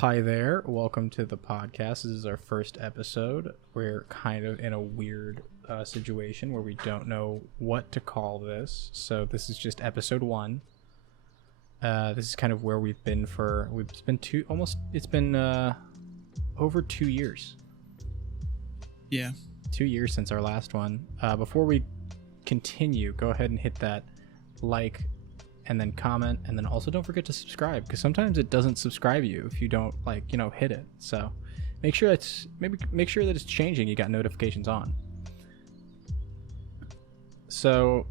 Hi there. Welcome to the podcast. This is our first episode. We're kind of in a weird situation where we don't know what to call this. So this is just episode 1. This is kind of where we've been over 2 years. Yeah. 2 years since our last one. Before we continue, go ahead and hit that like and then comment, and then also don't forget to subscribe, because sometimes it doesn't subscribe you if you don't hit it. So make sure that it's changing. You got notifications on. So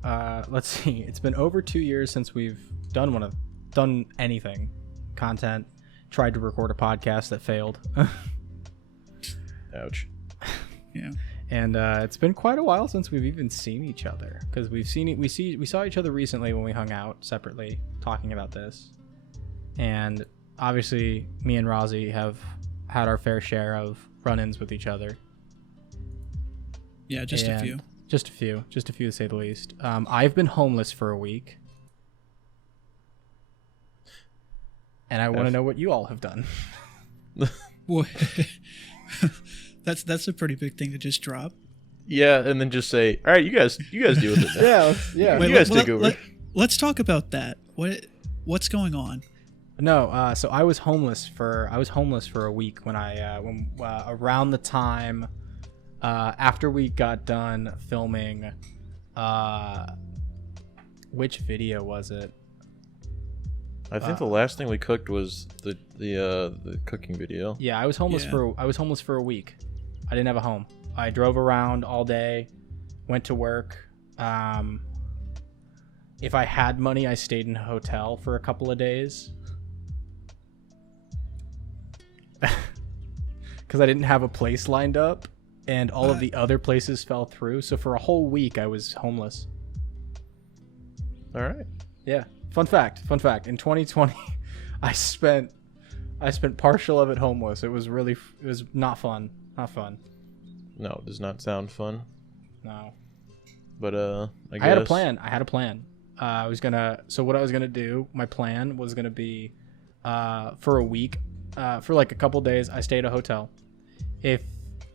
let's see. It's been over 2 years since we've done anything, content. Tried to record a podcast that failed. Ouch. Yeah. And it's been quite a while since we've even seen each other, because we saw each other recently when we hung out separately talking about this. And obviously me and Razi have had our fair share of run-ins with each other. Yeah, just a few to say the least. I've been homeless for a week, and I want to know what you all have done. Well, That's a pretty big thing to just drop. Yeah, and then just say, "All right, you guys deal with it." Yeah. You guys take over. Let's talk about that. What's going on? No, so I was homeless for a week when around the time after we got done filming. Which video was it? I think the last thing we cooked was the cooking video. Yeah, I was homeless for a week. I didn't have a home. I drove around all day, went to work. If I had money, I stayed in a hotel for a couple of days. Because I didn't have a place lined up, and all of the other places fell through. So for a whole week, I was homeless. All right. Yeah. Fun fact. In 2020, I spent partial of it homeless. It was not fun. Not fun. No, it does not sound fun. No. But I guess I had a plan. So what I was gonna do, my plan was gonna be, for a week, for like a couple days, I stayed at a hotel. If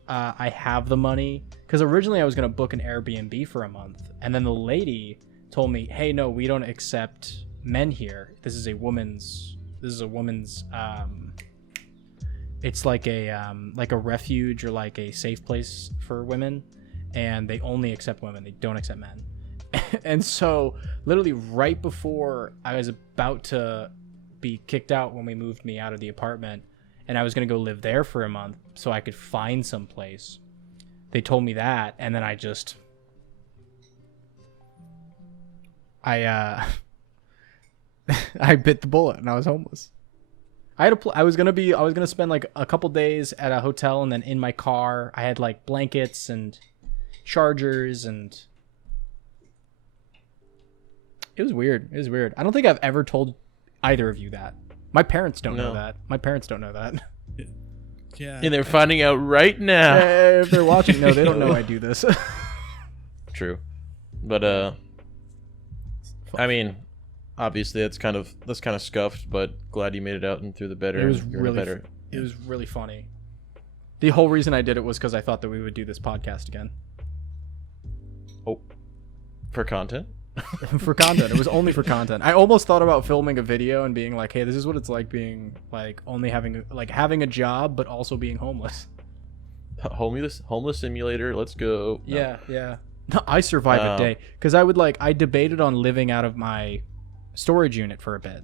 I have the money, because originally I was gonna book an Airbnb for a month, and then the lady told me, "Hey, no, we don't accept men here. This is a woman's. It's like a refuge or like a safe place for women, and they only accept women. They don't accept men." And so literally right before I was about to be kicked out, when we moved me out of the apartment, and I was going to go live there for a month so I could find some place, they told me that, and then I bit the bullet and I was homeless. I was gonna spend like a couple days at a hotel, and then in my car I had like blankets and chargers, and it was weird. I don't think I've ever told either of you that. My parents don't know that. Yeah. And they're finding out right now. If they're watching, no, they don't know I do this. True. But I mean, obviously that's kind of scuffed, but glad you made it out and through the better. It was really funny. The whole reason I did it was because I thought that we would do this podcast again. Oh, for content? For content. It was only for content. I almost thought about filming a video and being like, "Hey, this is what it's like being like only having a job but also being homeless." Homeless simulator. Let's go. No. Yeah. I survived a day because I debated on living out of my storage unit for a bit,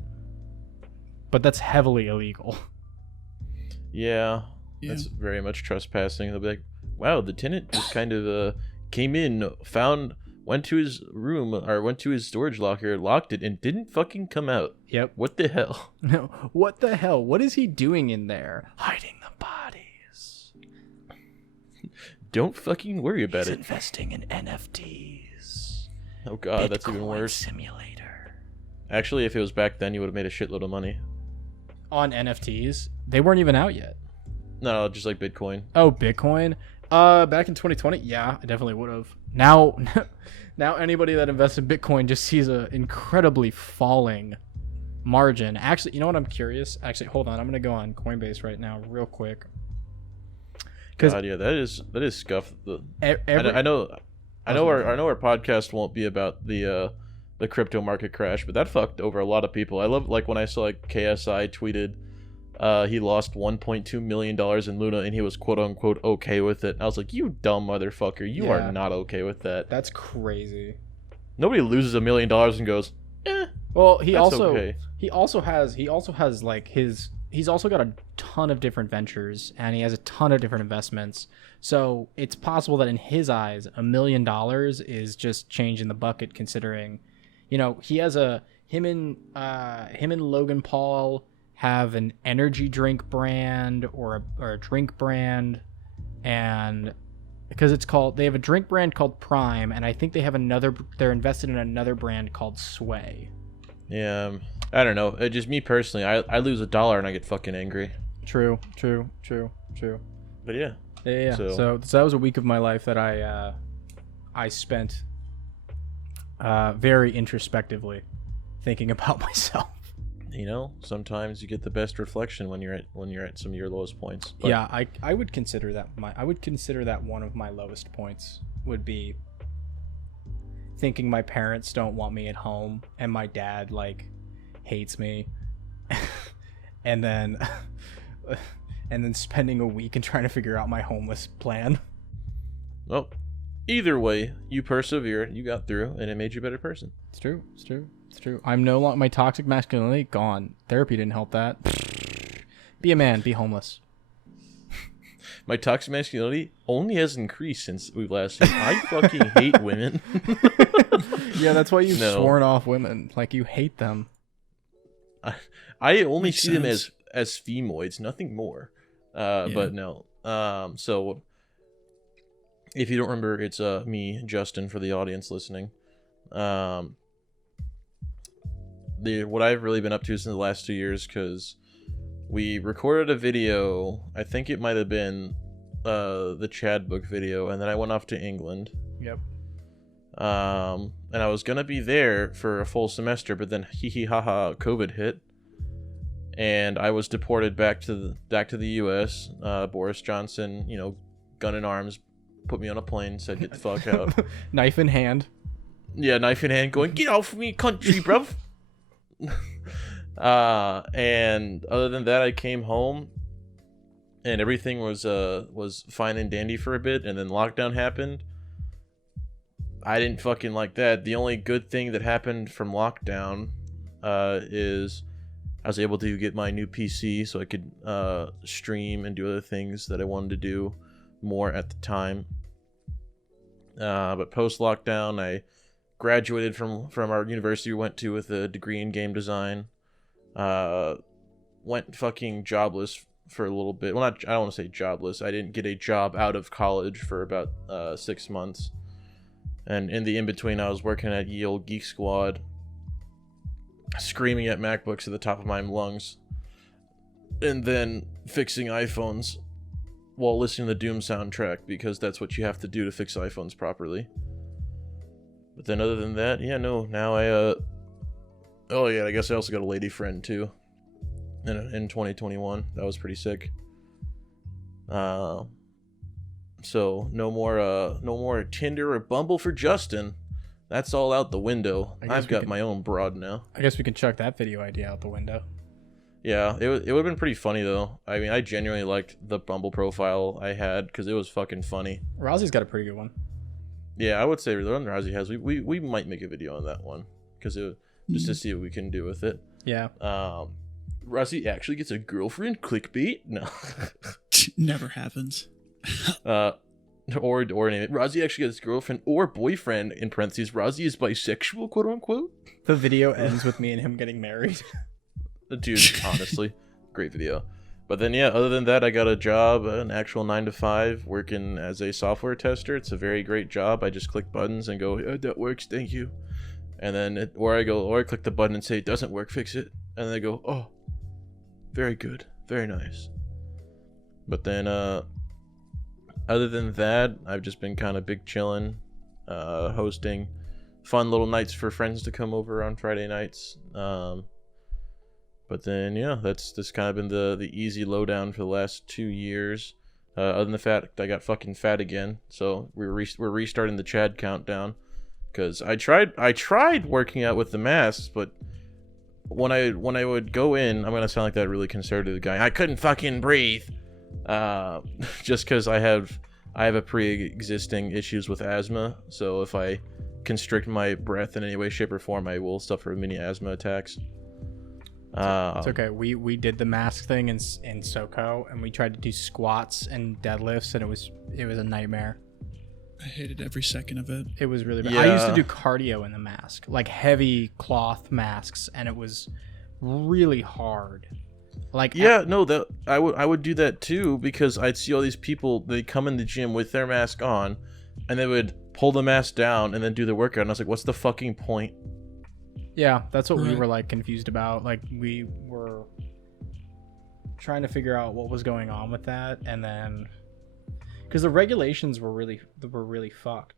but that's heavily illegal. Yeah, that's very much trespassing. They'll be like, "Wow, the tenant just kind of came in, went to his room or went to his storage locker, locked it, and didn't fucking come out." Yep. What the hell? No. What the hell? What is he doing in there? Hiding the bodies. Don't fucking worry about He's it. Investing in NFTs. Oh god, Bitcoin that's even worse. Simulator. Actually, if it was back then, you would have made a shitload of money. On NFTs? They weren't even out yet. No, just like Bitcoin. Oh, Bitcoin? Back in 2020? Yeah, I definitely would have. Now anybody that invests in Bitcoin just sees a incredibly falling margin. Actually, you know what? I'm curious. Actually, hold on. I'm gonna go on Coinbase right now, real quick. God, yeah, that is scuff. I know our podcast won't be about the crypto market crash, but that fucked over a lot of people. I love like when I saw like KSI tweeted he lost $1.2 million in Luna and he was quote unquote okay with it. I was like, you dumb motherfucker, you are not okay with that. That's crazy. Nobody loses $1 million and goes, Well, he also has like he's also got a ton of different ventures and he has a ton of different investments. So it's possible that in his eyes, $1 million is just change in the bucket, considering, you know, he has him and Logan Paul have an energy drink brand or a drink brand, and because they have a drink brand called Prime, and I think they're invested in another brand called Sway. Yeah, I don't know. Just me personally, I lose $1 and I get fucking angry. True. But yeah. Yeah. So that was a week of my life that I spent very introspectively thinking about myself. You know, sometimes you get the best reflection when you're at some of your lowest points. But yeah, I would consider that one of my lowest points would be thinking my parents don't want me at home and my dad like hates me, and then spending a week and trying to figure out my homeless plan. Well, either way, you persevered, you got through, and it made you a better person. It's true. I'm no longer, my toxic masculinity gone. Therapy didn't help that. Be a man, be homeless. My toxic masculinity only has increased since we've last seen. I fucking hate women. Yeah, that's why you've sworn off women. Like, you hate them. I only see them as femoids, nothing more. But no. So if you don't remember, it's me, Justin, for the audience listening. What I've really been up to since the last 2 years, because we recorded a video, I think it might have been the Chad book video, and then I went off to England. Yep. And I was gonna be there for a full semester, but then COVID hit, and I was deported back to the U.S. Boris Johnson, you know, gun in arms, put me on a plane, said get the fuck out. Knife in hand. Yeah, knife in hand, going, get off me, country, bruv. And other than that, I came home and everything was fine and dandy for a bit, and then lockdown happened. I didn't fucking like that. The only good thing that happened from lockdown is I was able to get my new PC so I could stream and do other things that I wanted to do more at the time. But post lockdown, I graduated from our university we went to with a degree in game design. Went fucking jobless for a little bit. Well, I don't want to say jobless. I didn't get a job out of college for about 6 months. And in the in-between, I was working at Ye Olde Geek Squad, screaming at MacBooks at the top of my lungs, and then fixing iPhones while listening to the Doom soundtrack, because that's what you have to do to fix iPhones properly. But then other than that, yeah, no, now I I guess I also got a lady friend too in 2021. That was pretty sick. So no more Tinder or Bumble for Justin. That's all out the window. I've got my own broad now. I guess we can chuck that video idea out the window. Yeah, it would have been pretty funny though. I mean, I genuinely liked the Bumble profile I had because it was fucking funny. Razi's got a pretty good one. Yeah, I would say the one Razi has. We might make a video on that one because just to see what we can do with it. Yeah. Razi actually gets a girlfriend. Clickbait? No. Never happens. Or name it. Razi actually gets girlfriend or boyfriend, in parentheses. Razi is bisexual, quote unquote. The video ends with me and him getting married. Dude, honestly, great video. But then, yeah, other than that, I got a job, an actual 9-to-5, working as a software tester. It's a very great job. I just click buttons and go, that works, thank you. And then, I click the button and say, it doesn't work, fix it. And then they go, oh, very good, very nice. But then, other than that, I've just been kind of big chilling, hosting fun little nights for friends to come over on Friday nights. But then, yeah, that's kind of been the easy lowdown for the last 2 years. Other than the fact I got fucking fat again, so we're restarting the Chad countdown. Because I tried working out with the masks, but when I would go in, I'm gonna sound like that really conservative guy. I couldn't fucking breathe, just because I have a pre-existing issues with asthma. So if I constrict my breath in any way, shape, or form, I will suffer mini asthma attacks. It's okay. We did the mask thing in SoCo, and we tried to do squats and deadlifts, and it was a nightmare. I hated every second of it. It was really bad. Yeah. I used to do cardio in the mask, like heavy cloth masks, and it was really hard. Like I would do that too, because I'd see all these people, they come in the gym with their mask on, and they would pull the mask down and then do the workout, and I was like, what's the fucking point? Yeah, that's what we Right. were like confused about. Like we were trying to figure out what was going on with that, and then because the regulations were really fucked.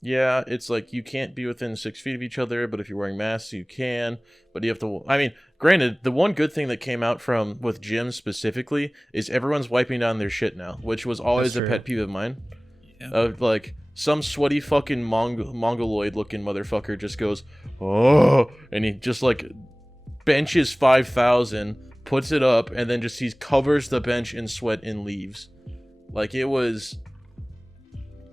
Yeah, it's like you can't be within 6 feet of each other, but if you're wearing masks, you can. But you have to. I mean, granted, the one good thing that came out from with gyms specifically is everyone's wiping down their shit now, which was always That's a true. pet peeve of mine. Yeah. Of like some sweaty fucking mongoloid looking motherfucker just goes, oh, and he just like benches 5,000, puts it up, and then he covers the bench in sweat and leaves. Like it was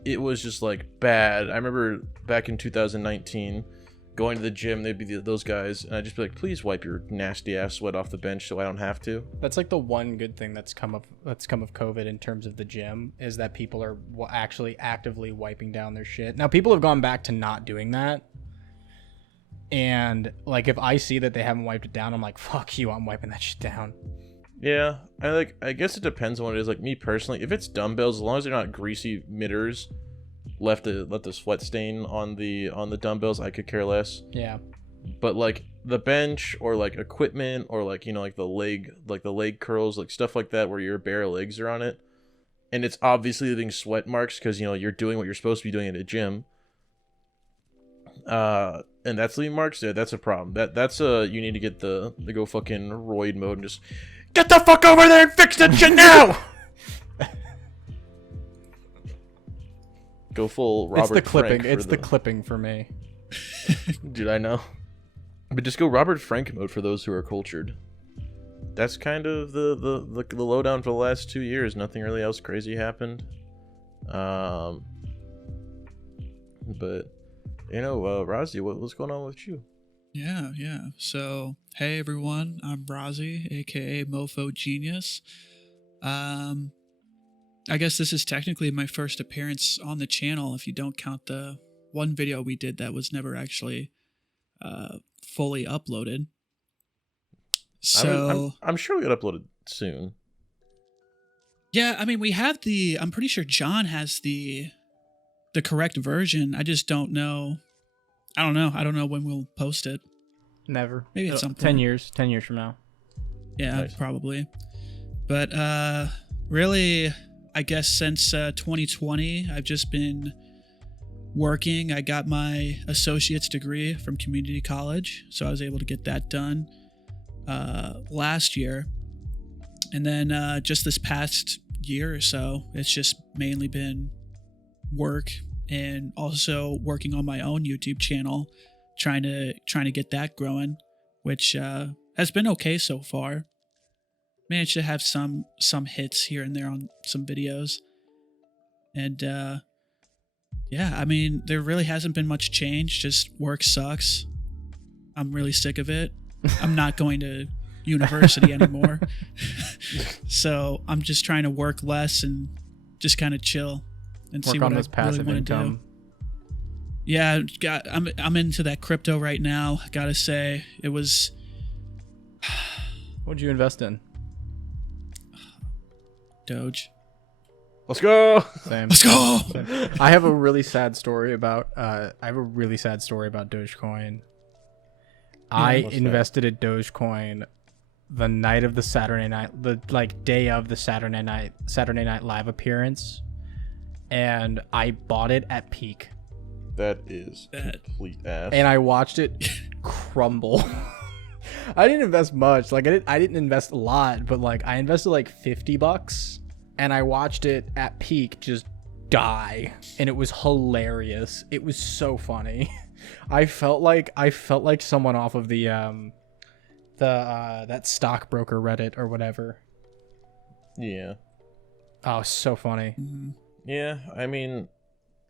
just like bad. I remember back in 2019 going to the gym, they'd be those guys, and I'd just be like, please wipe your nasty ass sweat off the bench so I don't have to. That's like the one good thing that's come of COVID in terms of the gym is that people are actually actively wiping down their shit. Now people have gone back to not doing that. And like if I see that they haven't wiped it down, I'm like, fuck you, I'm wiping that shit down. Yeah, I guess it depends on what it is. Like me personally, if it's dumbbells, as long as they're not greasy mitters, left the sweat stain on the dumbbells, I could care less. Yeah. But like the bench or like equipment or like, you know, like the leg curls, like stuff like that where your bare legs are on it, and it's obviously leaving sweat marks because, you know, you're doing what you're supposed to be doing at a gym. And that's leaving marks there. That's a problem. That's you need to get the go fucking roid mode and just get the fuck over there and fix that shit now. Go full Robert It's the clipping. Frank It's the clipping for me. Dude, I know. But just go Robert Frank mode for those who are cultured. That's kind of the lowdown for the last 2 years. Nothing really else crazy happened. But you know, Razi, what's going on with you? Yeah. So, hey everyone, I'm Razi, aka MoeFoeGenius. I guess this is technically my first appearance on the channel if you don't count the one video we did that was never actually fully uploaded. So I'm sure we got uploaded soon. yeah, I mean we have I'm pretty sure John has the correct version. I just don't know. I don't know when we'll post it. Never. Maybe at some point. 10 years from now. Yeah, Nice. probably. But really, I guess since 2020, I've just been working. I got my associate's degree from community college, so I was able to get that done last year. And then just this past year or so, it's just mainly been work and also working on my own YouTube channel, trying to get that growing, which has been okay so far. Managed to have some hits here and there on some videos, and yeah, I mean there really hasn't been much change. Just work sucks. I'm really sick of it. I'm not going to university anymore, so I'm just trying to work less and just kind of chill and see Work on what this I really passive want to income. do. Yeah, I'm into that crypto right now. Gotta say, it was. What'd you invest in? Doge. Let's go. Same. Let's go. I have a really sad story about Dogecoin. I What's that? invested in Dogecoin the night of the day of the Saturday Night Live appearance, and I bought it at peak, That is complete ass. and I watched it crumble. I didn't invest much. Like I didn't invest a lot, but like I invested like $50 and I watched it at peak just die, and it was hilarious. It was so funny. I felt like someone off of the that stockbroker Reddit or whatever. Yeah. Oh, so funny. Mm-hmm. Yeah, I mean,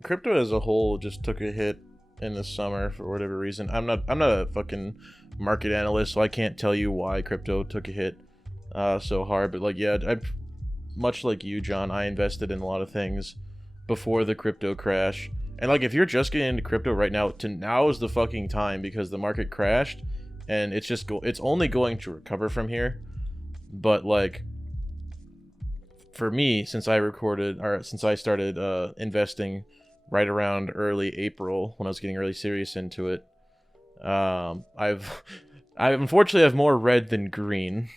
crypto as a whole just took a hit in the summer for whatever reason. I'm not a fucking market analyst, so I can't tell you why crypto took a hit so hard. But like, yeah, much like you, John, I invested in a lot of things before the crypto crash. And like, if you're just getting into crypto right now, now is the fucking time, because the market crashed, and it's only going to recover from here. But like, for me, since I started investing right around early April, when I was getting really serious into it, I unfortunately have more red than green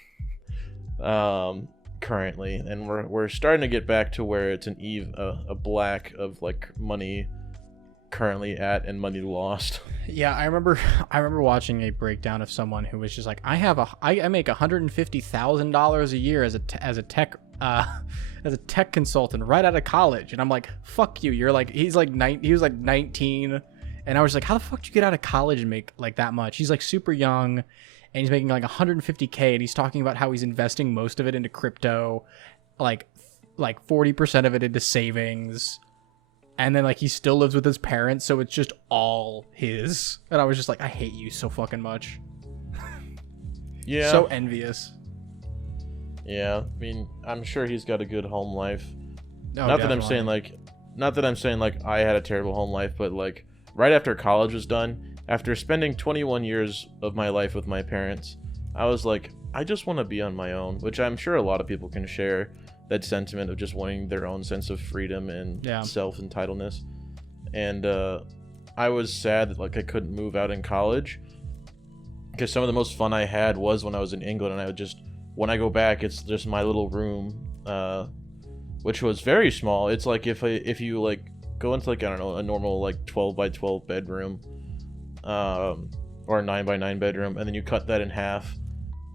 currently, and we're starting to get back to where it's a black of like money currently at and money lost. Yeah, I remember watching a breakdown of someone who was just like, I make $150,000 a year as a tech consultant right out of college, and I'm like, fuck you. You're like, he was like 19, and I was like, how the fuck did you get out of college and make like that much? He's like super young, and he's making like $150K, and he's talking about how he's investing most of it into crypto, like 40% of it into savings. And then, like, he still lives with his parents, so it's just all his. And I was just like, I hate you so fucking much. Yeah. So envious. Yeah, I mean, I'm sure he's got a good home life. Oh, not that I'm saying like I had a terrible home life, but like right after college was done, after spending 21 years of my life with my parents, I was like, I just want to be on my own, which I'm sure a lot of people can share. That sentiment of just wanting their own sense of freedom and self-entitledness. And I was sad that like I couldn't move out in college, because some of the most fun I had was when I was in England, and I would just, when I go back, it's just my little room, which was very small. It's like if you like go into like, I don't know, a normal like 12 by 12 bedroom, or a 9 by 9 bedroom, and then you cut that in half,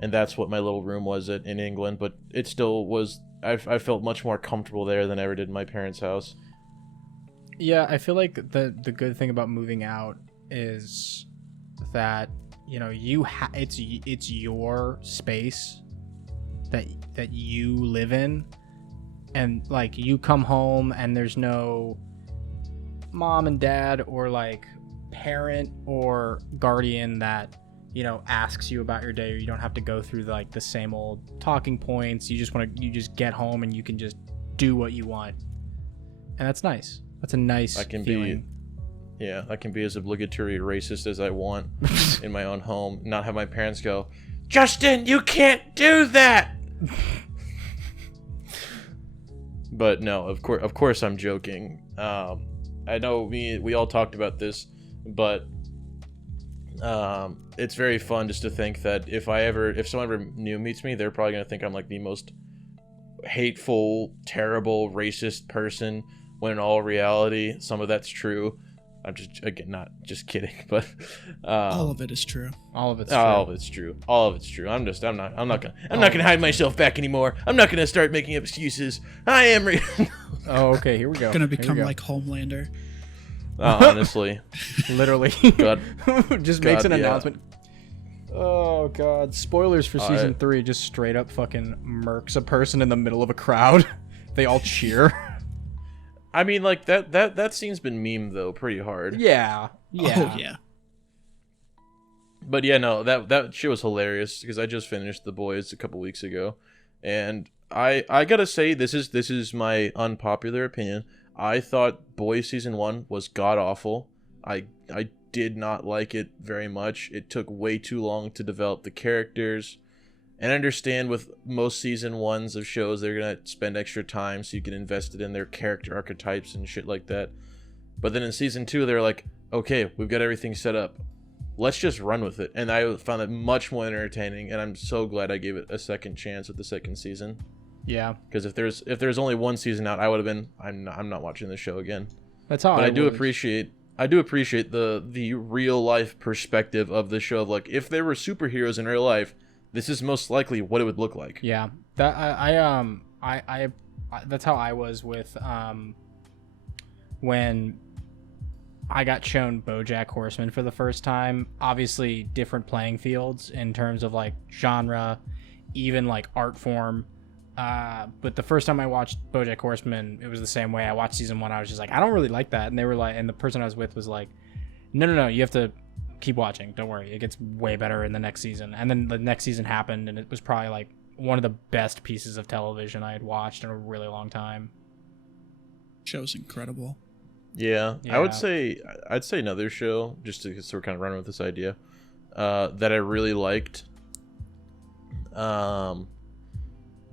and that's what my little room was in England. But it still was, I felt much more comfortable there than I ever did in my parents' house. Yeah, I feel like the good thing about moving out is that, you know, it's your space that you live in, and like you come home and there's no mom and dad or like parent or guardian that, you know, asks you about your day, or you don't have to go through like the same old talking points. You just get home and you can just do what you want, and that's nice. That's a nice feeling. I can be as obligatory racist as I want in my own home, not have my parents go, Justin, you can't do that. But no, of course I'm joking. I know we all talked about this, but it's very fun just to think that if someone ever new meets me, they're probably gonna think I'm like the most hateful, terrible, racist person, when in all reality, some of that's true. I'm not just kidding, but all of it is true. All of it's true. I'm not gonna hide myself back anymore. I'm not gonna start making up excuses. I am. Oh, okay. Here we go. Gonna become like Homelander. Honestly, literally. God. Just makes an announcement. Oh god! Spoilers for season 3. Just straight up fucking murks a person in the middle of a crowd. They all cheer. I mean, like that scene's been memed though pretty hard. Yeah. Oh yeah. But yeah, no, that shit was hilarious, because I just finished The Boys a couple weeks ago, and I gotta say, this is my unpopular opinion. I thought Boys season 1 was god awful. I did not like it very much. It took way too long to develop the characters. And I understand with most season 1s of shows, they're going to spend extra time so you can invest it in their character archetypes and shit like that. But then in season 2, they're like, okay, we've got everything set up. Let's just run with it. And I found it much more entertaining, and I'm so glad I gave it a second chance with the second season. Yeah. Because if there's only one season out, I would have been, I'm not watching this show again. That's how. But I do appreciate I do appreciate the real life perspective of the show. Of like, if there were superheroes in real life, this is most likely what it would look like. Yeah, that I that's how I was with when I got shown BoJack Horseman for the first time. Obviously, different playing fields in terms of like genre, even like art form. But the first time I watched BoJack Horseman, it was the same way. I watched season 1. I was just like, I don't really like that, and they were like, and the person I was with was like, no, you have to keep watching. Don't worry, it gets way better in the next season. And then the next season happened, and it was probably like one of the best pieces of television I had watched in a really long time. Show's incredible. Yeah. I'd say another show, just to sort of kind of run with this idea, that I really liked,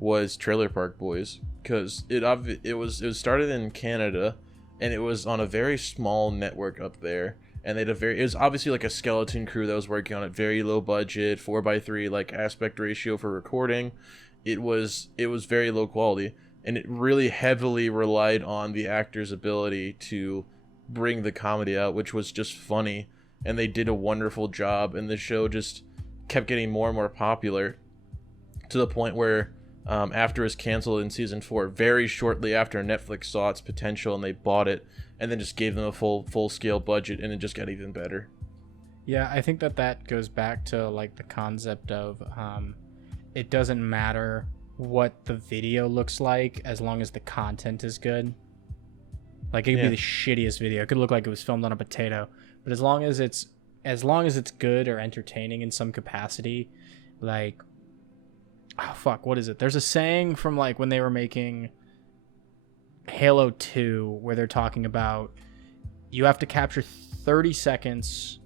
was Trailer Park Boys, because it was started in Canada, and it was on a very small network up there, and it was obviously like a skeleton crew that was working on it, very low budget, 4:3 like aspect ratio for recording. It was very low quality, and it really heavily relied on the actors' ability to bring the comedy out, which was just funny, and they did a wonderful job, and the show just kept getting more and more popular to the point where after it was canceled in season 4, very shortly after, Netflix saw its potential and they bought it, and then just gave them a full scale budget, and it just got even better. Yeah, I think that goes back to like the concept of it doesn't matter what the video looks like as long as the content is good. Like it could be the shittiest video. It could look like it was filmed on a potato, but as long as it's good or entertaining in some capacity, like, oh fuck, what is it? There's a saying from like when they were making Halo 2 where they're talking about you have to capture 30 seconds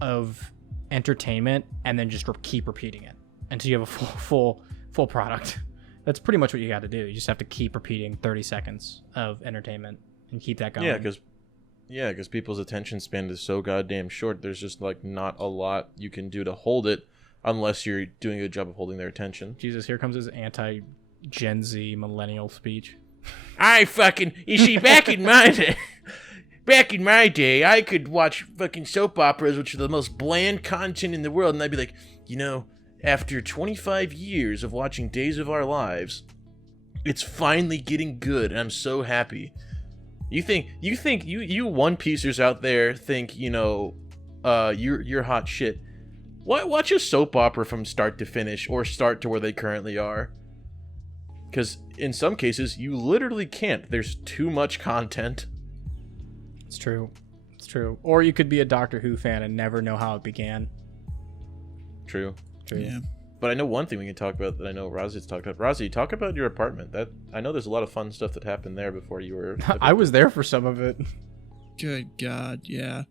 of entertainment and then just keep repeating it until you have a full product. That's pretty much what you got to do. You just have to keep repeating 30 seconds of entertainment and keep that going. Yeah, because people's attention span is so goddamn short. There's just like not a lot you can do to hold it unless you're doing a good job of holding their attention. Jesus, here comes his anti-Gen Z millennial speech. You see, back in my day, I could watch fucking soap operas, which are the most bland content in the world, and I'd be like, after 25 years of watching Days of Our Lives, it's finally getting good, and I'm so happy. You One Piecers out there think, you're hot shit. Watch a soap opera from start to finish, or start to where they currently are. Because in some cases, you literally can't. There's too much content. It's true. Or you could be a Doctor Who fan and never know how it began. True. Yeah. But I know one thing we can talk about that I know Razi's talked about. Razi, talk about your apartment. I know there's a lot of fun stuff that happened there before you were... I was there for some of it. Good God, yeah.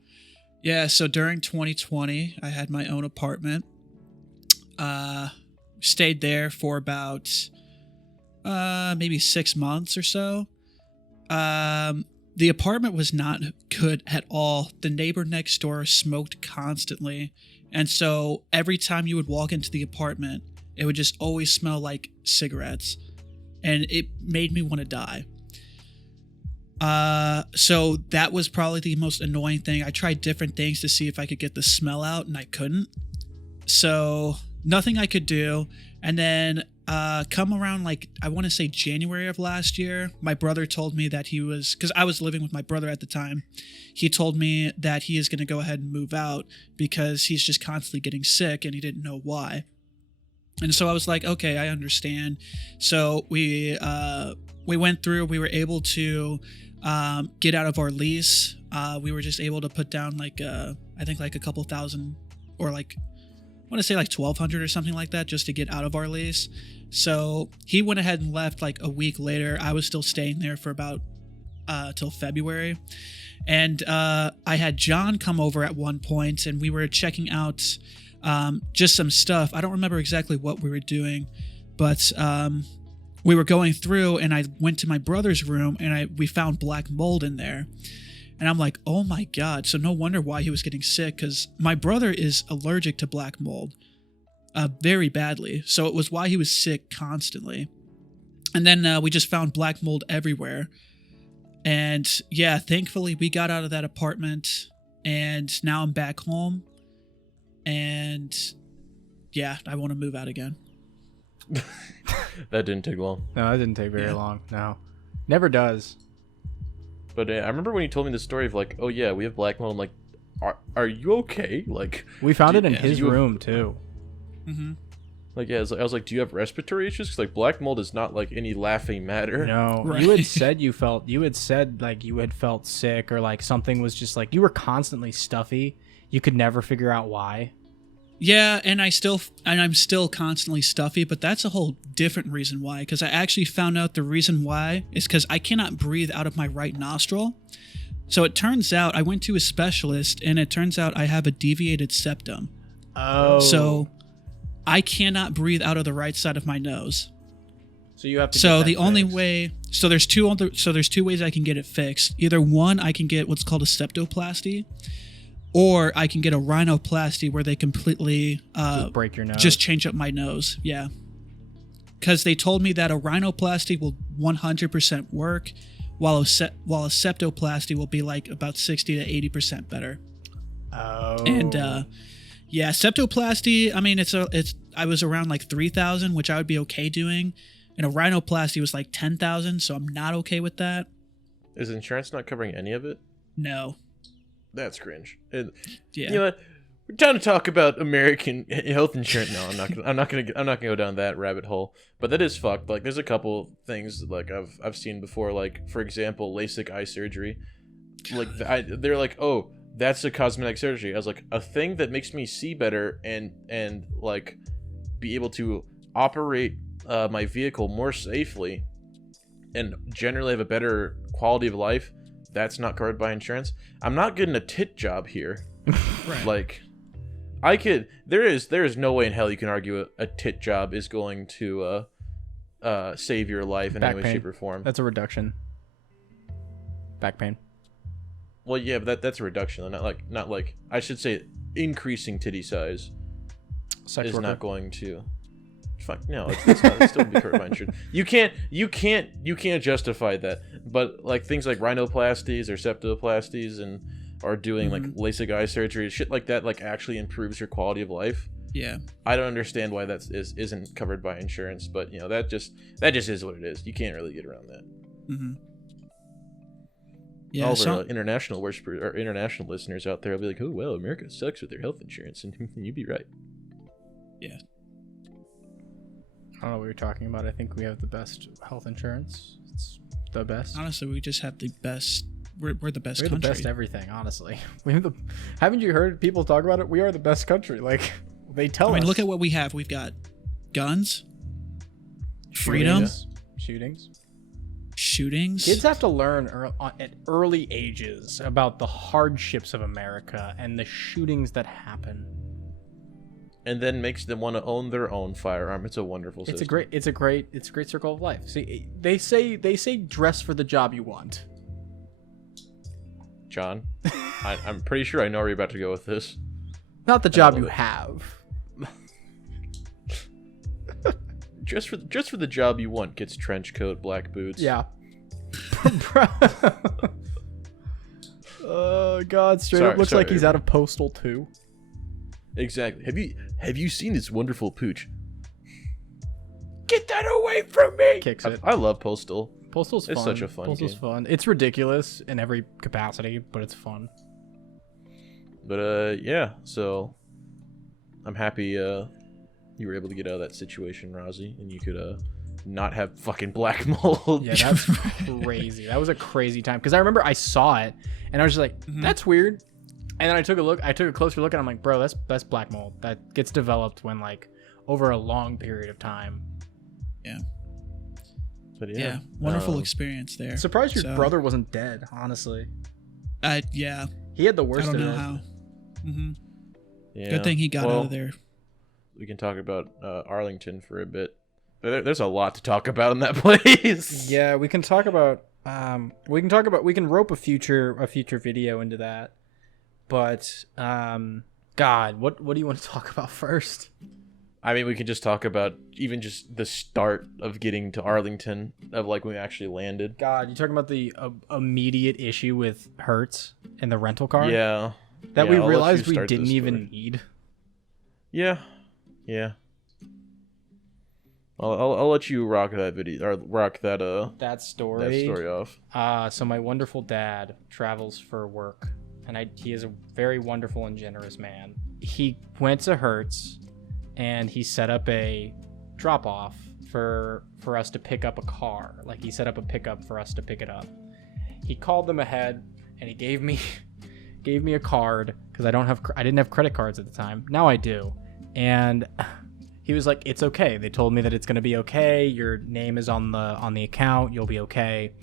Yeah, so during 2020, I had my own apartment. Stayed there for about maybe 6 months or so. The apartment was not good at all. The neighbor next door smoked constantly. And so every time you would walk into the apartment, it would just always smell like cigarettes. And it made me want to die. So that was probably the most annoying thing. I tried different things to see if I could get the smell out, and I couldn't. So nothing I could do. And then come around, like, I want to say January of last year, my brother told me that he was, because I was living with my brother at the time, he told me that he is going to go ahead and move out because he's just constantly getting sick and he didn't know why. And so I was like, okay, I understand. So we went through, we were able to get out of our lease. We were just able to put down like, I think like a couple thousand, or like, I want to say like 1,200 or something like that, just to get out of our lease. So he went ahead and left like a week later. I was still staying there for about till February. And I had John come over at one point, and we were checking out just some stuff. I don't remember exactly what we were doing, but we were going through, and I went to my brother's room, and we found black mold in there. And I'm like, oh my God. So no wonder why he was getting sick, because my brother is allergic to black mold very badly. So it was why he was sick constantly. And then we just found black mold everywhere. And yeah, thankfully we got out of that apartment, and now I'm back home. And yeah, I want to move out again. That didn't take long. No, that didn't take very long. No, never does. But I remember when you told me the story of like, oh yeah, we have black mold. I'm like, are you okay? Like, We found it in his room too. Mm-hmm. Like, yeah, I was like, do you have respiratory issues? Because like black mold is not like any laughing matter. No, Right. you had said like you had felt sick, or like something was just like you were constantly stuffy. You could never figure out why. Yeah, and I'm still constantly stuffy, but that's a whole different reason why. Because I actually found out the reason why is because I cannot breathe out of my right nostril. So it turns out I went to a specialist, and it turns out I have a deviated septum. Oh, So I cannot breathe out of the right side of my nose. so you have to. So get the that only fixed. way, there's two ways I can get it fixed. Either one, I can get what's called a septoplasty, or I can get a rhinoplasty where they completely Just break your nose. just change up my nose. Yeah. Because they told me that a rhinoplasty will 100% work, while a septoplasty will be like about 60 to 80% better. Oh. And yeah, septoplasty, I mean, I was around like 3,000, which I would be okay doing. And a rhinoplasty was like 10,000, so I'm not okay with that. Is insurance not covering any of it? No. That's cringe. And Yeah. you know what? We're trying to talk about American health insurance. No, I'm not gonna go down that rabbit hole. But that is fucked. Like, there's a couple things like I've seen before. Like, for example, LASIK eye surgery. Like, they're like, oh, that's a cosmetic surgery. I was like, a thing that makes me see better and like be able to operate my vehicle more safely and generally have a better quality of life. That's not covered by insurance. I'm not getting a tit job here. Right. Like, there is no way in hell you can argue a tit job is going to save your life in Back any way, pain. shape, or form. That's a reduction. Back pain. Well, yeah, but that's a reduction. Not like I should say increasing titty size Sex is worker. not going to. Fuck no, it's not. It's still be covered by insurance. You can't justify that. But like things like rhinoplasties or septoplasties and or doing like LASIK eye surgery, shit like that, like actually improves your quality of life. Yeah. I don't understand why isn't covered by insurance, but you know that just is what it is. You can't really get around that. Mm-hmm. Yeah. All So, the international listeners out there will be like, "Oh well, America sucks with their health insurance," and you'd be right. yeah. I don't know what you're talking about. I think we have the best health insurance. It's the best. Honestly, we just have the best. We're the best We have country. the best everything, honestly. We have the. Haven't you heard people talk about it? We are the best country. Like they tell I mean, us. look at what we have. We've got guns, freedom, shootings. Kids have to learn at early ages about the hardships of America and the shootings that happen. And then makes them want to own their own firearm. It's a wonderful system. It's a great circle of life. See, they say dress for the job you want. John, I'm pretty sure I know where you're about to go with this. Not the job love you it. have. Just for the job you want gets trench coat, black boots. Yeah. Oh God! Straight up looks like he's out of Postal 2. Exactly. Have you seen this wonderful pooch? Get that away from me! Kicks it. I love Postal. Postal's fun. It's such a fun Postal's game. fun. It's ridiculous in every capacity, but it's fun. But yeah, so I'm happy you were able to get out of that situation, Razi, and you could not have fucking black mold. Yeah, that's crazy. That was a crazy time because I remember I saw it and I was just like, "That's weird." And then I took a closer look and I'm like, "Bro, that's black mold. That gets developed when like over a long period of time." Yeah. But Yeah. Wonderful experience there. Surprised your So- brother wasn't dead. Honestly, Yeah. he had the I worst. don't of know it. how. Mm-hmm. Yeah. Good thing he got out of there. We can talk about Arlington for a bit. There's a lot to talk about in that place. Yeah, we can talk about. We can rope a future video into that. But God, what do you want to talk about first? I mean, we can just talk about even just the start of getting to Arlington, of like when we actually landed. God, you talking about the immediate issue with Hertz and the rental car? Yeah. That Yeah, we I'll let realized you we start this didn't even story. need. Yeah. Yeah. I'll let you rock that video, or rock that That story. that story off. So my wonderful dad travels for work, and he is a very wonderful and generous man. He went to Hertz, and he set up a drop off for us to pick up a car. Like, he set up a pickup for us to pick it up. He called them ahead, and he gave me a card because I didn't have credit cards at the time. Now I do, and he was like, "It's okay. They told me that it's gonna be okay. Your name is on the account. You'll be okay."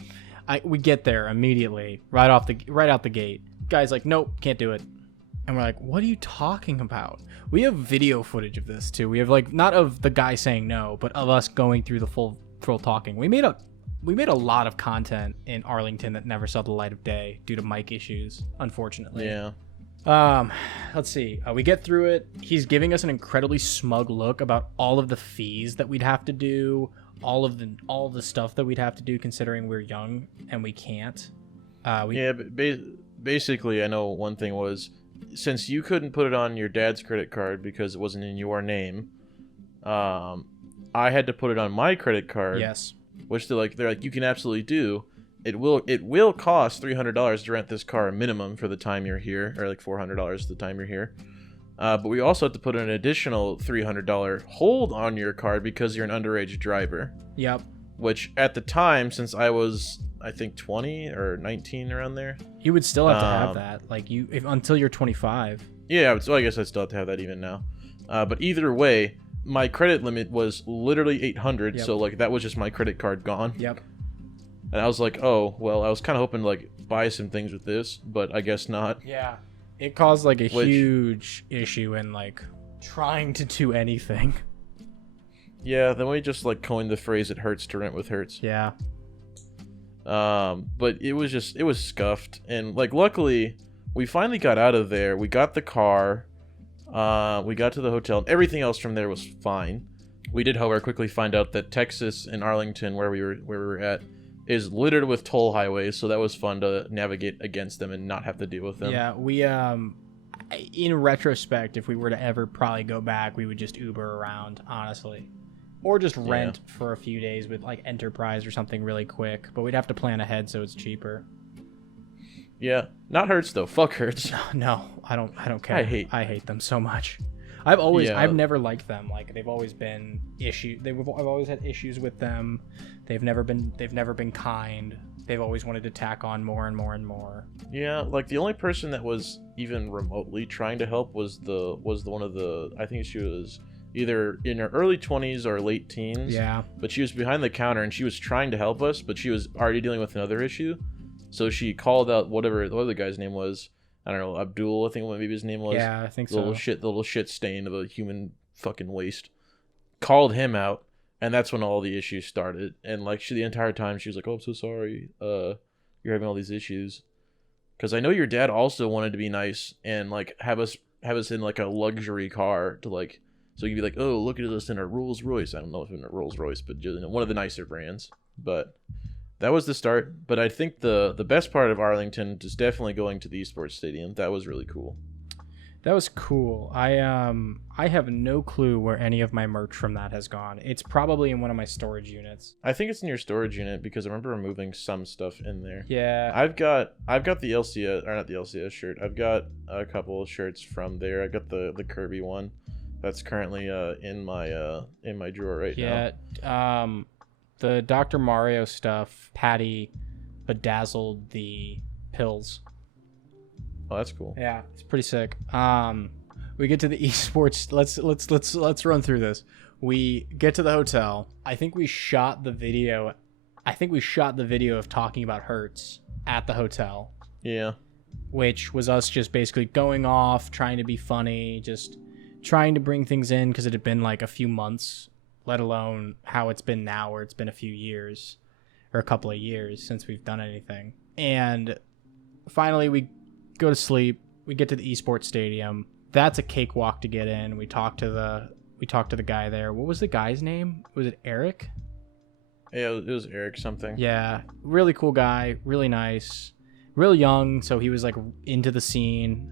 We get there immediately, right out the gate. Guy's like, "Nope, can't do it." And we're like, "What are you talking about?" We have video footage of this too. We have, like, not of the guy saying no, but of us going through the full talking. We made a lot of content in Arlington that never saw the light of day due to mic issues, unfortunately. Yeah. Let's see. We get through it. He's giving us an incredibly smug look about all of the fees that we'd have to do, all of the stuff that we'd have to do, considering we're young and we can't. Yeah, but basically, I know one thing was, since you couldn't put it on your dad's credit card because it wasn't in your name, I had to put it on my credit card. Yes. Which they're like, you can absolutely do. It will cost $300 to rent this car minimum for the time you're here, or like $400 the time you're here. But we also have to put an additional $300 hold on your card because you're an underage driver. Yep. Which at the time, since I was, I think, 20 or 19 around there. You would still have to have that, like, until you're 25. Yeah, so I guess I'd still have to have that even now. But either way, my credit limit was literally 800, Yep. so like that was just my credit card gone. Yep. And I was like, oh, well, I was kind of hoping to like buy some things with this, but I guess not. Yeah. It caused like a huge issue in like trying to do anything. Yeah, then we just like coined the phrase "it hurts to rent with Hertz." Yeah. But it was scuffed, and like luckily we finally got out of there. We got the car, we got to the hotel, and everything else from there was fine. We did, however, quickly find out that Texas and Arlington, where we were at, is littered with toll highways, so that was fun to navigate against them and not have to deal with them. Yeah, we in retrospect, if we were to ever probably go back, we would just Uber around, honestly. Or just rent for a few days with like Enterprise or something really quick, but we'd have to plan ahead so it's cheaper. Yeah, not Hertz though. Fuck Hertz. No, I don't care. I hate them so much. I've never liked them. Like, they've always been I've always had issues with them. They've never been kind. They've always wanted to tack on more and more and more. Yeah, like the only person that was even remotely trying to help was the one of the, I think she was either in her early 20s or late teens. Yeah. But she was behind the counter and she was trying to help us, but she was already dealing with another issue. So she called out whatever the guy's name was. I don't know, Abdul, I think maybe his name was. Yeah, I think the so. little shit stain of a human fucking waste. Called him out, and that's when all the issues started. And like the entire time she was like, "Oh, I'm so sorry. You're having all these issues." Because I know your dad also wanted to be nice and like have us in like a luxury car to like, so you'd be like, "Oh, look at us in a Rolls Royce." I don't know if in a Rolls Royce, but just, one of the nicer brands. But that was the start. But I think the best part of Arlington is definitely going to the esports stadium. That was really cool. That was cool. I have no clue where any of my merch from that has gone. It's probably in one of my storage units. I think it's in your storage unit because I remember removing some stuff in there. Yeah. I've got the LCS, or not the LCS shirt. I've got a couple of shirts from there. I got the Kirby one. That's currently in my drawer right now. Yeah. The Dr. Mario stuff, Patty bedazzled the pills. Oh, that's cool. Yeah, it's pretty sick. We get to the esports. Let's run through this. We get to the hotel. I think we shot the video of talking about Hertz at the hotel. Yeah. Which was us just basically going off, trying to be funny, just trying to bring things in because it had been like a few months, let alone how it's been now, where it's been a few years or a couple of years since we've done anything. And finally, we go to sleep. We get to the esports stadium. That's a cakewalk to get in. We talk to We talked to the guy there. What was the guy's name? Was it Eric? Yeah, it was Eric something. Yeah, really cool guy, really nice, real young, so he was like into the scene.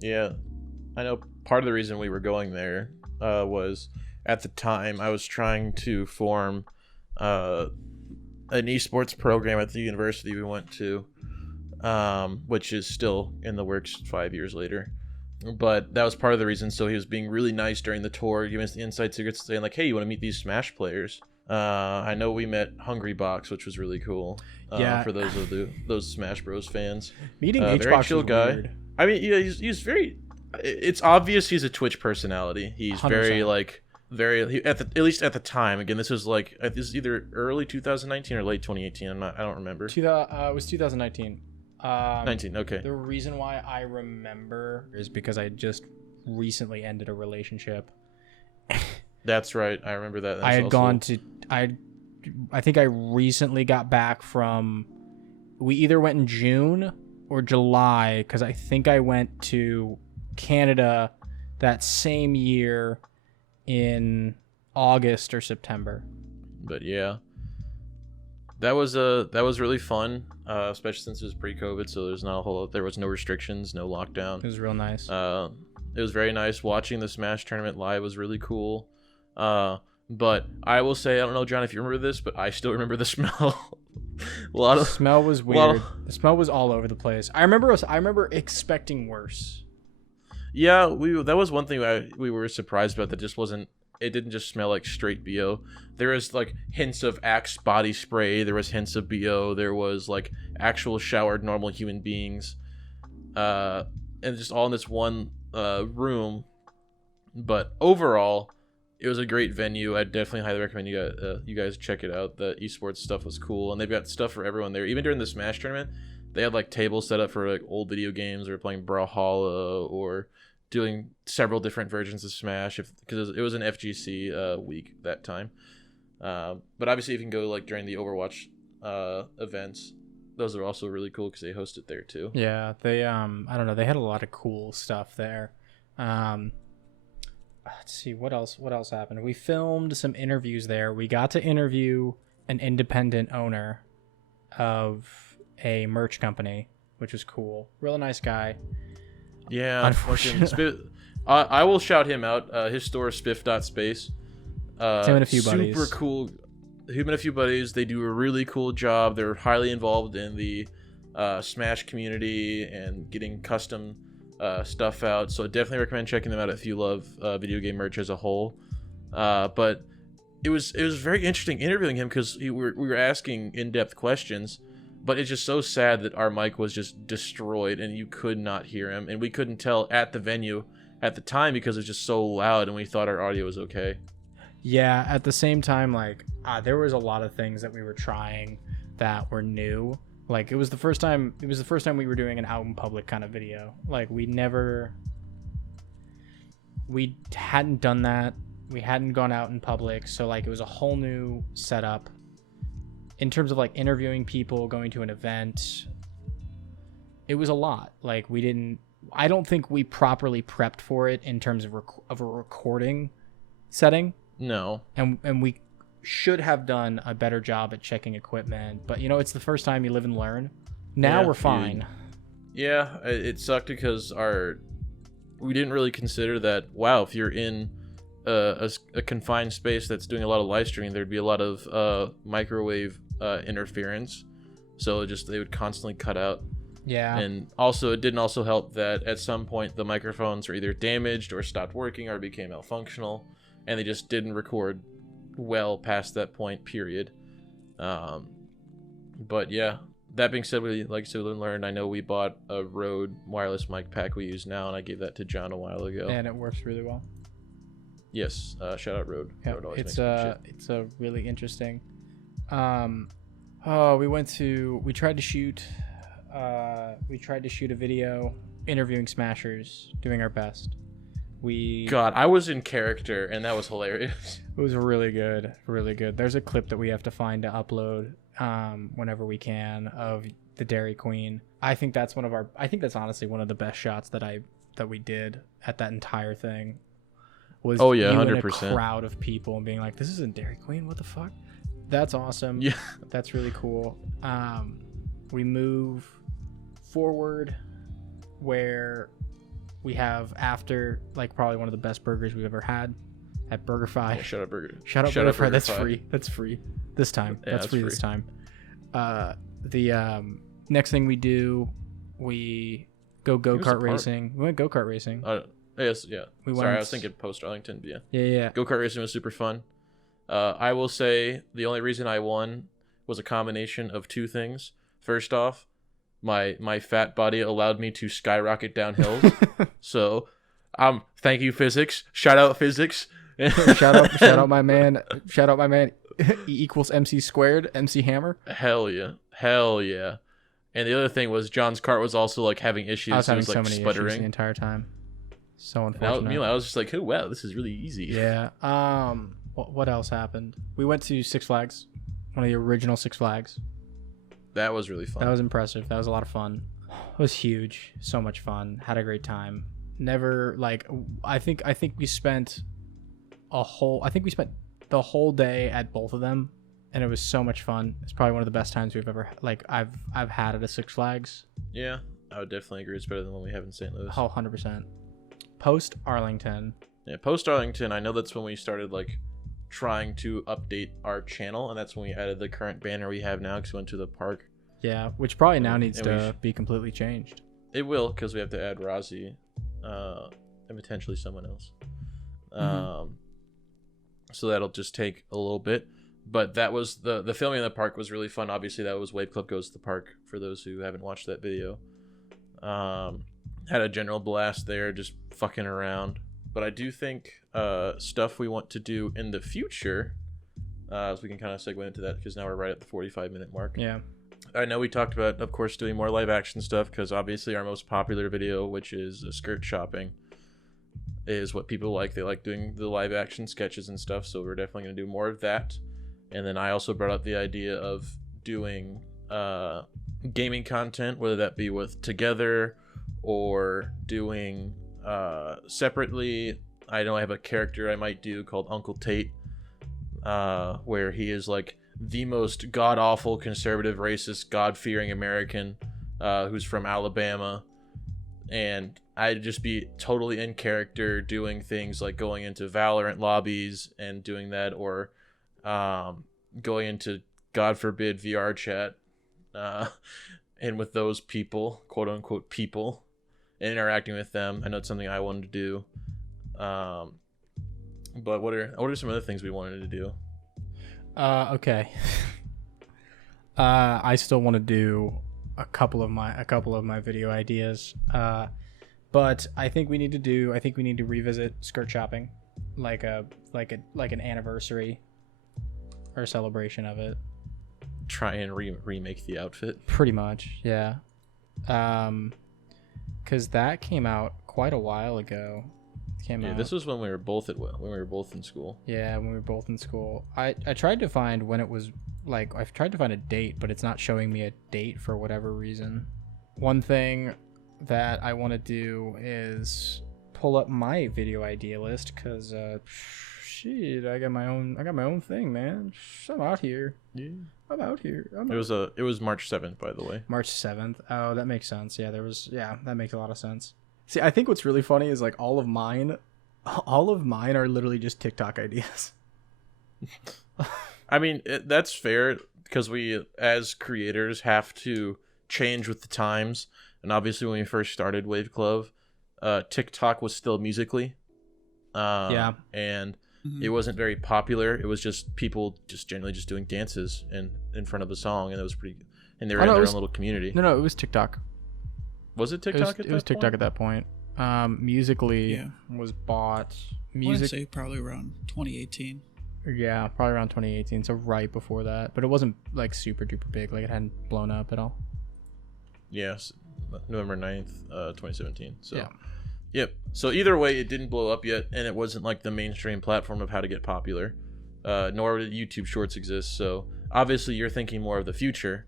Yeah, I know part of the reason we were going there was at the time I was trying to form an esports program at the university we went to, which is still in the works 5 years later. But that was part of the reason. So he was being really nice during the tour, giving us the inside secrets, saying like, "Hey, you want to meet these Smash players?" I know we met Hungry Box, which was really cool. Yeah. For those of those Smash Bros fans. Meeting Very HBox chill was guy. weird. I mean, yeah, he's very. It's obvious he's a Twitch personality. He's 100%. very like at least at the time. Again, this is either early 2019 or late 2018. I don't remember. It was 2019. 19. Okay. The reason why I remember is because I just recently ended a relationship. That's right. I remember that. That's I had also... gone to I think I recently got back from. We either went in June or July because I think I went to Canada that same year in August or September. But yeah, that was really fun, especially since it was pre-COVID, so there was no restrictions, no lockdown. It was real nice. It was very nice. Watching the Smash tournament live was really cool. But I will say, I don't know, John, if you remember this, but I still remember the smell. The smell was weird. The smell was all over the place. I remember expecting worse. Yeah, that was one thing we were surprised about. That just wasn't. It didn't just smell like straight BO. There was like hints of Axe body spray. There was hints of BO. There was like actual showered normal human beings, and just all in this one room. But overall, it was a great venue. I definitely highly recommend you guys check it out. The esports stuff was cool, and they've got stuff for everyone there. Even during the Smash tournament, they had like tables set up for like old video games, or playing Brawlhalla, or doing several different versions of Smash, because it was an FGC week that time. But obviously, if you can go like during the Overwatch events, those are also really cool because they host it there too. Yeah, they I don't know, they had a lot of cool stuff there. Let's see what else happened. We filmed some interviews there. We got to interview an independent owner of a merch company, which was cool. Real nice guy. Yeah, unfortunately. I will shout him out. His store is spiff.space. Him and a few buddies. Super cool. Him and a few buddies. They do a really cool job. They're highly involved in the Smash community and getting custom stuff out. So I definitely recommend checking them out if you love video game merch as a whole. But it was very interesting interviewing him because we were asking in-depth questions. But it's just so sad that our mic was just destroyed and you could not hear him. And we couldn't tell at the venue at the time because it was just so loud and we thought our audio was okay. Yeah, at the same time, like, there was a lot of things that we were trying that were new. Like, it was the first time we were doing an out in public kind of video. Like, we hadn't done that. We hadn't gone out in public. So, like, it was a whole new setup. In terms of like interviewing people, going to an event, it was a lot. Like I don't think we properly prepped for it in terms of a recording setting. No. And we should have done a better job at checking equipment. But it's the first time, you live and learn. Now we're fine. Yeah, it sucked because we didn't really consider that. Wow, if you're in a confined space that's doing a lot of live streaming, there'd be a lot of microwave interference, so they would constantly cut out. Yeah. And also, it didn't also help that at some point the microphones were either damaged or stopped working or became malfunctional, and they just didn't record well past that point, period. But yeah, that being said, we like to learn. I know we bought a Rode wireless mic pack we use now, and I gave that to John a while ago, and it works really well. Yes, shout out Rode. Yeah, Rode it's a really interesting. We tried to shoot a video interviewing Smashers, doing our best. God, I was in character and that was hilarious. It was really good. There's a clip that we have to find to upload whenever we can of the Dairy Queen. I think that's honestly one of the best shots that we did at that entire thing. was Oh, yeah, you in a 100%. crowd of people and being like, this isn't Dairy Queen, what the fuck? That's awesome. Yeah. That's really cool. We move forward where we have after like probably one of the best burgers we've ever had at BurgerFi. Yeah, shut up, Burger. Shout out BurgerFi. That's free. That's free this time. Yeah, that's free this time. The next thing we do, we go-kart racing. We went go-kart racing. Yes, yeah. We Sorry, went- I was thinking post Arlington, but yeah. Yeah. Go-kart racing was super fun. I will say the only reason I won was a combination of two things. First off, my fat body allowed me to skyrocket down hills. So, thank you, physics. Shout out physics. shout out my man. Shout out my man. E equals MC squared. MC Hammer. Hell yeah. And the other thing was John's cart was also like having issues. I was having it was like so many sputtering issues the entire time. So And unfortunate. I was just like, oh wow, this is really easy. Yeah. What else happened? We went to Six Flags, one of the original Six Flags. That was really fun. That was impressive. That was a lot of fun. It was huge. So much fun. Had a great time. Never like I think we spent the whole day at both of them, and it was so much fun. It's probably one of the best times we've ever I've had at a Six Flags. Yeah, I would definitely agree. It's better than what we have in St. Louis. Oh, 100%. Post Arlington. Yeah, post Arlington, I know that's when we started like trying to update our channel, and that's when we added the current banner we have now because we went to the park. Yeah, which probably now needs And to be completely changed. It will, because we have to add Razi, and potentially someone else. So that'll just take a little bit. But that was the filming in the park was really fun. Obviously, that was Wav Club Goes to the Park, for those who haven't watched that video. Had a general blast there, just fucking around. But I do think stuff we want to do in the future, so we can kind of segue into that, because now we're right at the 45-minute mark. Yeah. I know we talked about, of course, doing more live action stuff, because obviously our most popular video, which is skirt shopping, is what people like. They like doing the live action sketches and stuff, so we're definitely going to do more of that. And then I also brought up the idea of doing gaming content, whether that be with Together or doing separately. I know I have a character I might do called Uncle Tate, where he is like the most god-awful, conservative, racist, God-fearing American who's from Alabama. And I'd just be totally in character doing things like going into Valorant lobbies and doing that, or going into, God forbid, VR chat and with those people, quote unquote people, and interacting with them. I know it's something I wanted to do. But what are some other things we wanted to do? Okay. I still want to do a couple of my video ideas. But I think we need to revisit skirt shopping, like an anniversary or celebration of it. Try and remake the outfit. Pretty much, yeah. Because that came out quite a while ago. This was when we were both in school. Yeah, when we were both in school. I tried to find when it was, like, I've tried to find a date, but it's not showing me a date for whatever reason. One thing that I want to do is pull up my video idea list, because shit, I got my own thing, man. I'm out here. Yeah, I'm out here. It was March 7th, by the way. March 7th. Oh, that makes sense. Yeah, that makes a lot of sense. See, I think what's really funny is like all of mine are literally just TikTok ideas. I mean, that's fair, because we as creators have to change with the times. And obviously when we first started Wav Club, TikTok was still Musical.ly. Yeah. And it wasn't very popular. It was just people just generally just doing dances in front of a song, and it was pretty, and they were in their own little community. No, it was TikTok. Was it TikTok? It was TikTok at that point. Musical.ly was bought. I want to say probably around 2018. Yeah, probably around 2018. So right before that, but it wasn't like super duper big. Like it hadn't blown up at all. Yes, November 9th, 2017. So, yeah. Yep. So either way, it didn't blow up yet, and it wasn't like the mainstream platform of how to get popular. Nor did YouTube Shorts exist. So obviously, you're thinking more of the future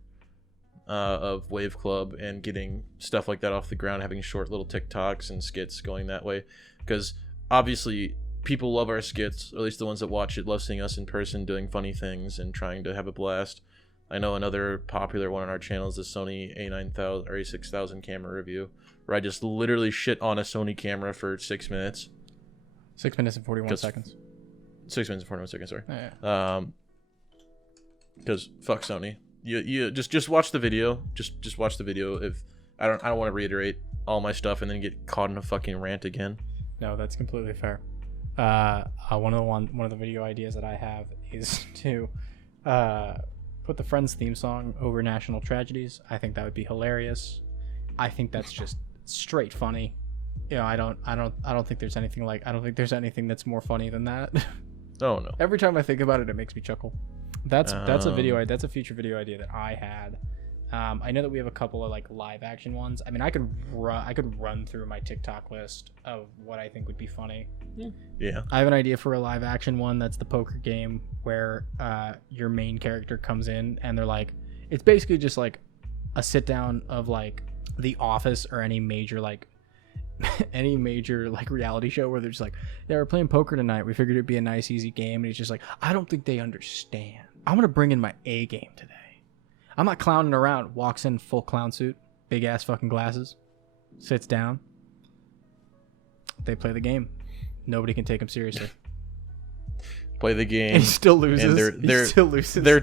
of Wav Club and getting stuff like that off the ground, having short little TikToks and skits going that way. Because obviously, people love our skits, or at least the ones that watch it love seeing us in person doing funny things and trying to have a blast. I know another popular one on our channel is the Sony A9000 or A6000 camera review, where I just literally shit on a Sony camera for 6 minutes. 6 minutes and 41 seconds. 6 minutes and 41 seconds, sorry. Oh, yeah. Because fuck Sony. You just watch the video. Just watch the video. If I don't want to reiterate all my stuff and then get caught in a fucking rant again. No, that's completely fair. One of the video ideas that I have is to put the Friends theme song over national tragedies. I think that would be hilarious. I think that's just straight funny. You know, I don't think there's anything that's more funny than that. Oh no. Every time I think about it, it makes me chuckle. That's a future video idea that I had. I know that we have a couple of like live action ones. I mean, I could run through my TikTok list of what I think would be funny. Yeah. I have an idea for a live action one. That's the poker game where your main character comes in and they're like, it's basically just like a sit down of like The Office or any major like reality show where they're just like, yeah, we're playing poker tonight. We figured it'd be a nice, easy game. And he's just like, I don't think they understand. I'm gonna bring in my A game today. I'm not clowning around. Walks in full clown suit, big ass fucking glasses, sits down. They play the game. Nobody can take him seriously. Play the game. And he still loses. And he still loses.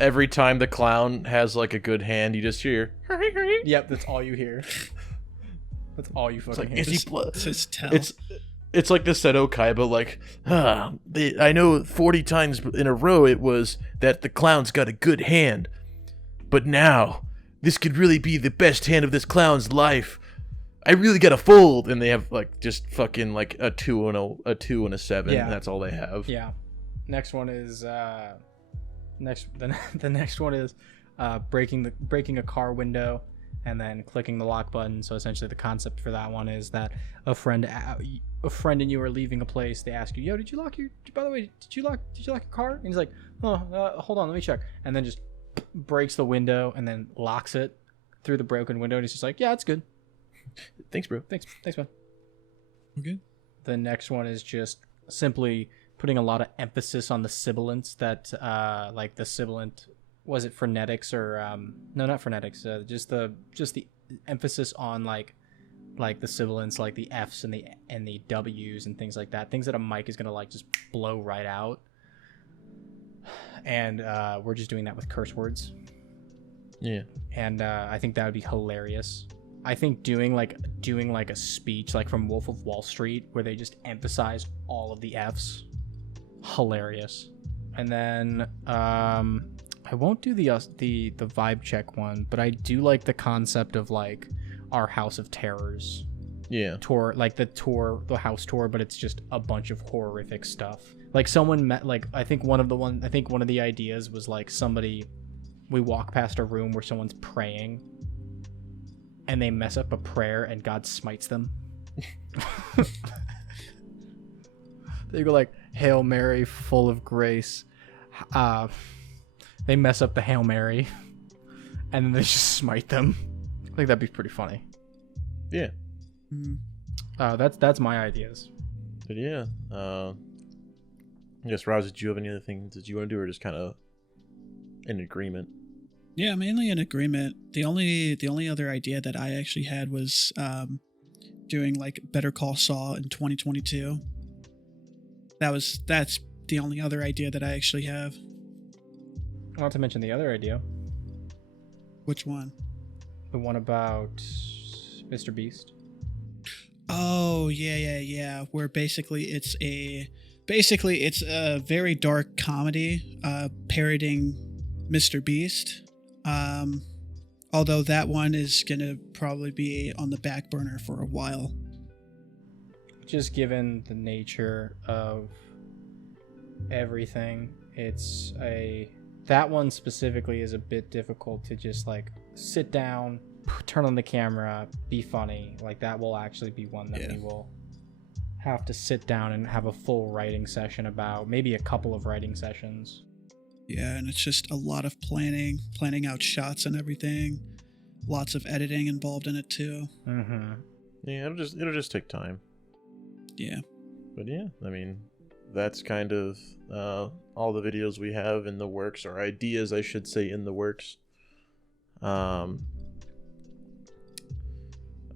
Every time the clown has like a good hand, you just hear. Yep, that's all you hear. That's all you fucking hear. It's like the Seto Kaiba, like, I know 40 times in a row it was that the clown's got a good hand, but now this could really be the best hand of this clown's life. I really gotta fold, and they have like just fucking like a 2 and a 7. Yeah. And that's all they have. Yeah. Next one is the next one is breaking a car window and then clicking the lock button. So essentially the concept for that one is that a friend and you are leaving a place. They ask you, yo, did you lock your car? And he's like, oh, hold on, let me check. And then just breaks the window and then locks it through the broken window. And he's just like, yeah, it's good. Thanks, bro. Thanks, man. Okay. The next one is just simply putting a lot of emphasis on the sibilants that, like the sibilant, was it phonetics or no, not phonetics, just the emphasis on like the sibilants, like the F's and the W's and things like that, things that a mic is gonna like just blow right out. And we're just doing that with curse words. Yeah. And I think that would be hilarious. I think doing like a speech like from Wolf of Wall Street where they just emphasize all of the F's, hilarious. And then I won't do the vibe check one, but I do like the concept of like our House of Terrors. Yeah. Tour, like the house tour, but it's just a bunch of horrific stuff. Like someone met, like I think one of the ideas was like we walk past a room where someone's praying and they mess up a prayer and God smites them. They go like, Hail Mary, full of grace. They mess up the Hail Mary and then they just smite them. I think that'd be pretty funny. Yeah. That's my ideas. But yeah. I guess, Razi, did you have any other things that you want to do, or just kind of in agreement? Yeah, mainly in agreement. The only other idea that I actually had was doing like Better Call Saul in 2022. That's the only other idea that I actually have. Not to mention the other idea. Which one? The one about Mr. Beast. Oh, yeah. Where basically it's a very dark comedy parodying Mr. Beast. Although that one is going to probably be on the back burner for a while. Just given the nature of everything, that one specifically is a bit difficult to just like sit down, turn on the camera, be funny. Like that will actually be one that we will have to sit down and have a full writing session about, maybe a couple of writing sessions. Yeah, and it's just a lot of planning out shots and everything. Lots of editing involved in it too. Mm-hmm. Yeah, it'll just take time. Yeah. But yeah, I mean, that's kind of all the videos we have in the works, or ideas, I should say, in the works. Other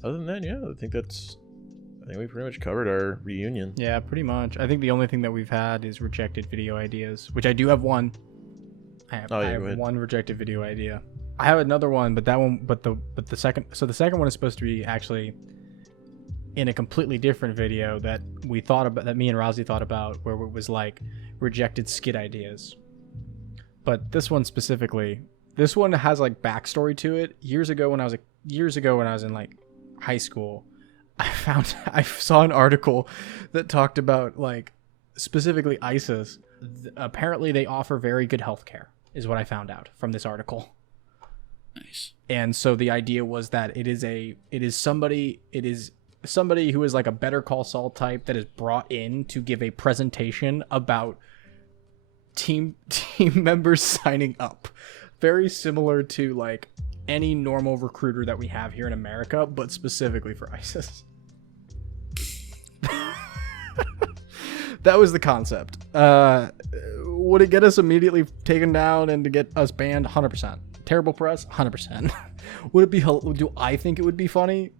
than that, yeah, I think we pretty much covered our reunion. Yeah, pretty much. I think the only thing that we've had is rejected video ideas, which I do have one. I have one rejected video idea. I have another one, but the second one is supposed to be actually in a completely different video that we thought about, that me and Razi thought about, where it was like rejected skit ideas. But this one specifically, this one has like backstory to it. Years ago when I was in like high school, I saw an article that talked about like specifically ISIS. Apparently they offer very good healthcare, is what I found out from this article. Nice. And so the idea was that it is somebody who is like a Better Call Saul type that is brought in to give a presentation about team members signing up. Very similar to like any normal recruiter that we have here in America, but specifically for ISIS. That was the concept. Would it get us immediately taken down and to get us banned? 100%. Terrible press? 100%. Would it be? Do I think it would be funny?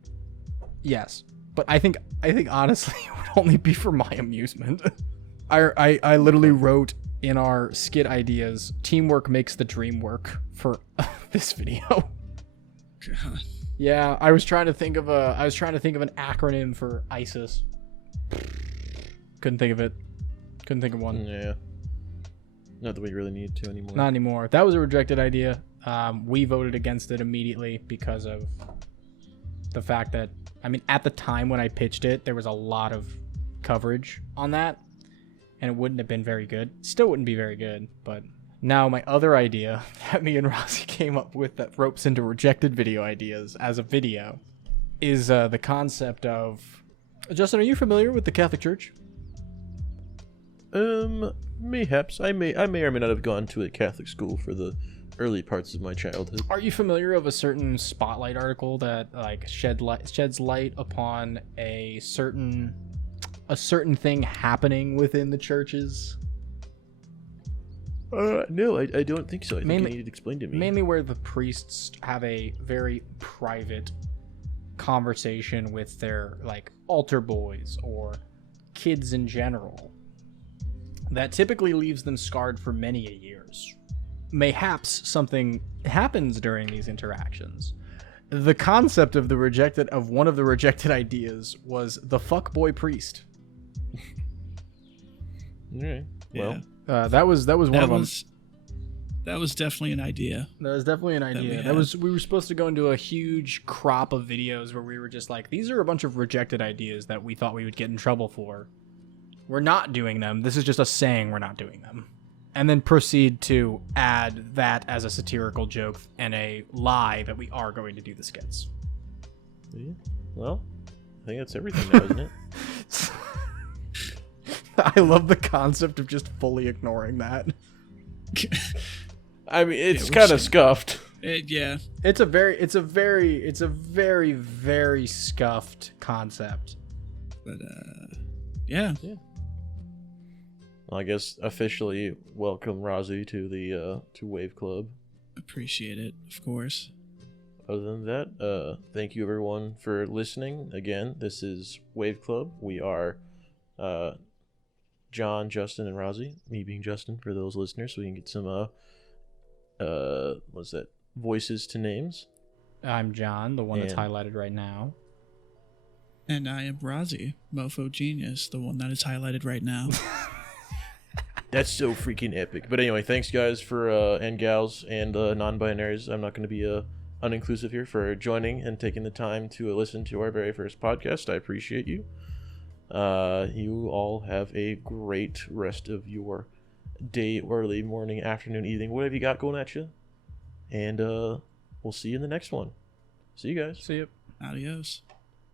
Yes, but I think honestly it would only be for my amusement. I literally wrote in our skit ideas, teamwork makes the dream work for this video. God. Yeah, I was trying to think of an acronym for ISIS. Couldn't think of it. Couldn't think of one. Yeah. Not that we really need to anymore. Not anymore. That was a rejected idea. We voted against it immediately because of the fact that, I mean, at the time when I pitched it, there was a lot of coverage on that, and it wouldn't have been very good. Still wouldn't be very good, but now my other idea that me and Razi came up with that ropes into rejected video ideas as a video is the concept of... Justin, are you familiar with the Catholic Church? Mayhaps. I may or may not have gone to a Catholic school for the early parts of my childhood. Are you familiar of a certain Spotlight article that like sheds light upon a certain thing happening within the churches? No, I don't think so. I think you need to explain to me. Mainly where the priests have a very private conversation with their like altar boys or kids in general that typically leaves them scarred for many years. Mayhaps something happens during these interactions. The concept of one of the rejected ideas was the fuckboy priest. Alright. Well, that was one of them. That was definitely an idea. That was definitely an idea. We were supposed to go into a huge crop of videos where we were just like, these are a bunch of rejected ideas that we thought we would get in trouble for. We're not doing them. This is just us saying we're not doing them. And then proceed to add that as a satirical joke and a lie that we are going to do the skits. Yeah. Well, I think that's everything now, isn't it? I love the concept of just fully ignoring that. I mean, it's kind of scuffed. Yeah. It's a very, very scuffed concept. But, yeah. Well, I guess officially welcome Razi to the to Wav Club. Appreciate it, of course. Other than that, thank you everyone for listening. Again, this is Wav Club. We are John, Justin, and Razi. Me being Justin for those listeners, so we can get some what's that? Voices to names. I'm John, the one that's highlighted right now. And I am Razi, MoeFoeGenius, the one that is highlighted right now. That's so freaking epic. But anyway, thanks guys for and gals and non-binaries. I'm not going to be uninclusive here, for joining and taking the time to listen to our very first podcast. I appreciate you. You all have a great rest of your day, early morning, afternoon, evening, whatever you got going at you. And we'll see you in the next one. See you guys. See you. Adios.